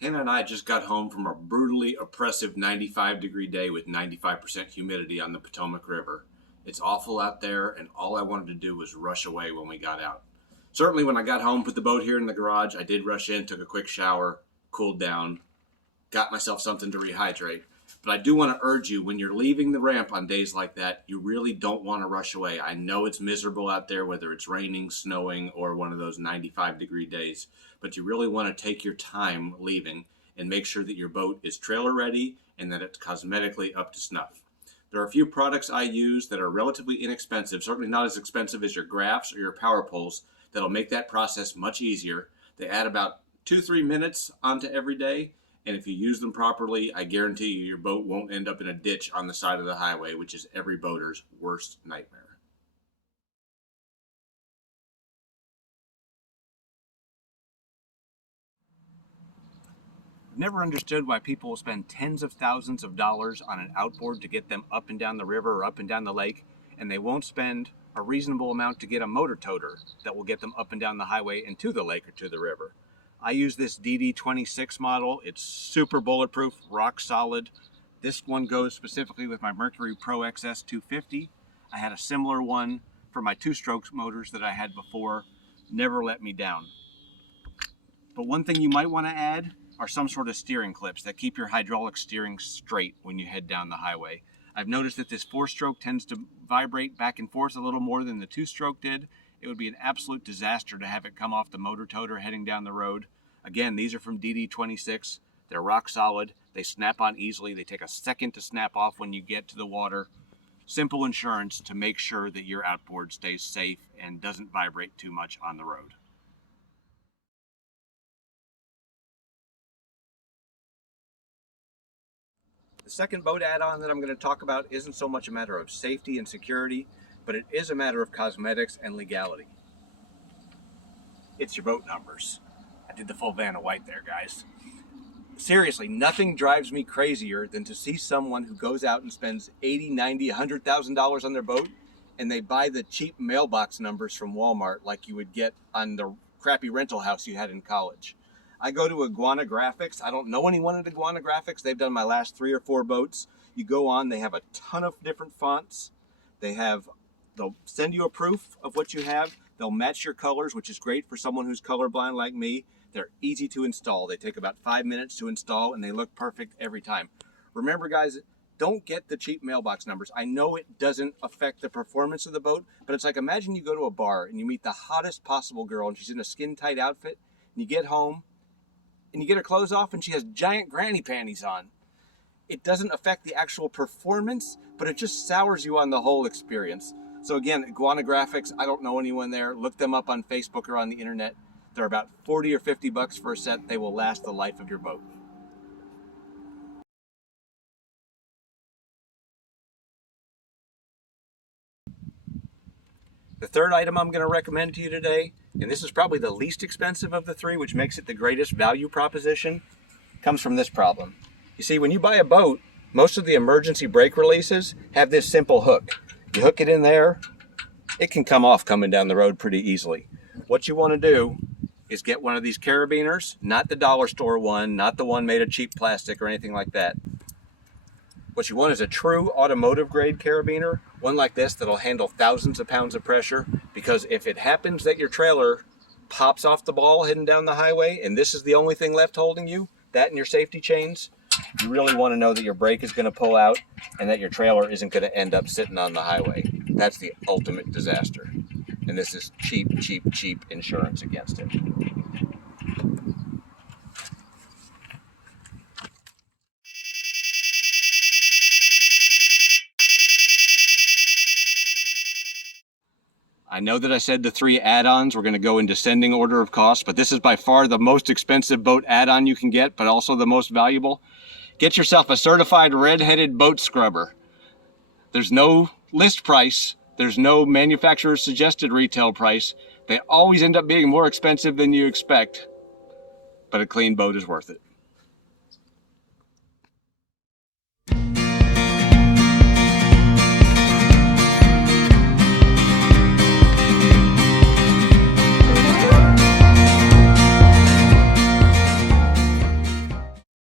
Hannah and I just got home from a brutally oppressive 95-degree day with 95% humidity on the Potomac River. It's awful out there, and all I wanted to do was rush away when we got out. Certainly when I got home, put the boat here in the garage, I did rush in, took a quick shower, cooled down, got myself something to rehydrate. But I do want to urge you, when you're leaving the ramp on days like that, you really don't want to rush away. I know it's miserable out there, whether it's raining, snowing, or one of those 95-degree days, but you really want to take your time leaving and make sure that your boat is trailer ready and that it's cosmetically up to snuff. There are a few products I use that are relatively inexpensive, certainly not as expensive as your graphs or your power poles, that'll make that process much easier. They add about 2-3 minutes onto every day. And if you use them properly, I guarantee you your boat won't end up in a ditch on the side of the highway, which is every boater's worst nightmare. I've never understood why people will spend tens of thousands of dollars on an outboard to get them up and down the river or up and down the lake, and they won't spend a reasonable amount to get a motor toter that will get them up and down the highway and to the lake or to the river. I use this DD26 model. It's super bulletproof, rock solid. This one goes specifically with my Mercury Pro XS 250. I had a similar one for my two-stroke motors that I had before. Never let me down. But one thing you might want to add are some sort of steering clips that keep your hydraulic steering straight when you head down the highway. I've noticed that this four-stroke tends to vibrate back and forth a little more than the two-stroke did. It would be an absolute disaster to have it come off the motor toter heading down the road. Again, these are from DD26. They're rock solid. They snap on easily. They take a second to snap off when you get to the water. Simple insurance to make sure that your outboard stays safe and doesn't vibrate too much on the road. The second boat add-on that I'm going to talk about isn't so much a matter of safety and security, but it is a matter of cosmetics and legality. It's your boat numbers. I did the full Vanna White there, guys. Seriously, nothing drives me crazier than to see someone who goes out and spends $80, $90, $100,000 on their boat and they buy the cheap mailbox numbers from Walmart like you would get on the crappy rental house you had in college. I go to Iguana Graphics. I don't know anyone at Iguana Graphics. They've done my last 3 or 4 boats. You go on, they have a ton of different fonts. They'll send you a proof of what you have. They'll match your colors, which is great for someone who's colorblind like me. They're easy to install. They take about 5 minutes to install and they look perfect every time. Remember, guys, don't get the cheap mailbox numbers. I know it doesn't affect the performance of the boat, but it's like, imagine you go to a bar and you meet the hottest possible girl and she's in a skin-tight outfit, and you get home and you get her clothes off and she has giant granny panties on. It doesn't affect the actual performance, but it just sours you on the whole experience. So again, Iguana Graphics, I don't know anyone there. Look them up on Facebook or on the internet. They're about 40 or 50 bucks for a set. They will last the life of your boat. The third item I'm going to recommend to you today, and this is probably the least expensive of the 3, which makes it the greatest value proposition, comes from this problem. You see, when you buy a boat, most of the emergency brake releases have this simple hook. You hook it in there, it can come off coming down the road pretty easily. What you want to do is get one of these carabiners, not the dollar store one, not the one made of cheap plastic or anything like that. What you want is a true automotive grade carabiner, one like this that'll handle thousands of pounds of pressure, because if it happens that your trailer pops off the ball heading down the highway and this is the only thing left holding you, that and your safety chains, you really want to know that your brake is going to pull out and that your trailer isn't going to end up sitting on the highway. That's the ultimate disaster. And this is cheap, cheap, cheap insurance against it. I know that I said the 3 add-ons were going to go in descending order of cost, but this is by far the most expensive boat add-on you can get, but also the most valuable. Get yourself a certified red-headed boat scrubber. There's no list price. There's no manufacturer suggested retail price. They always end up being more expensive than you expect, but a clean boat is worth it.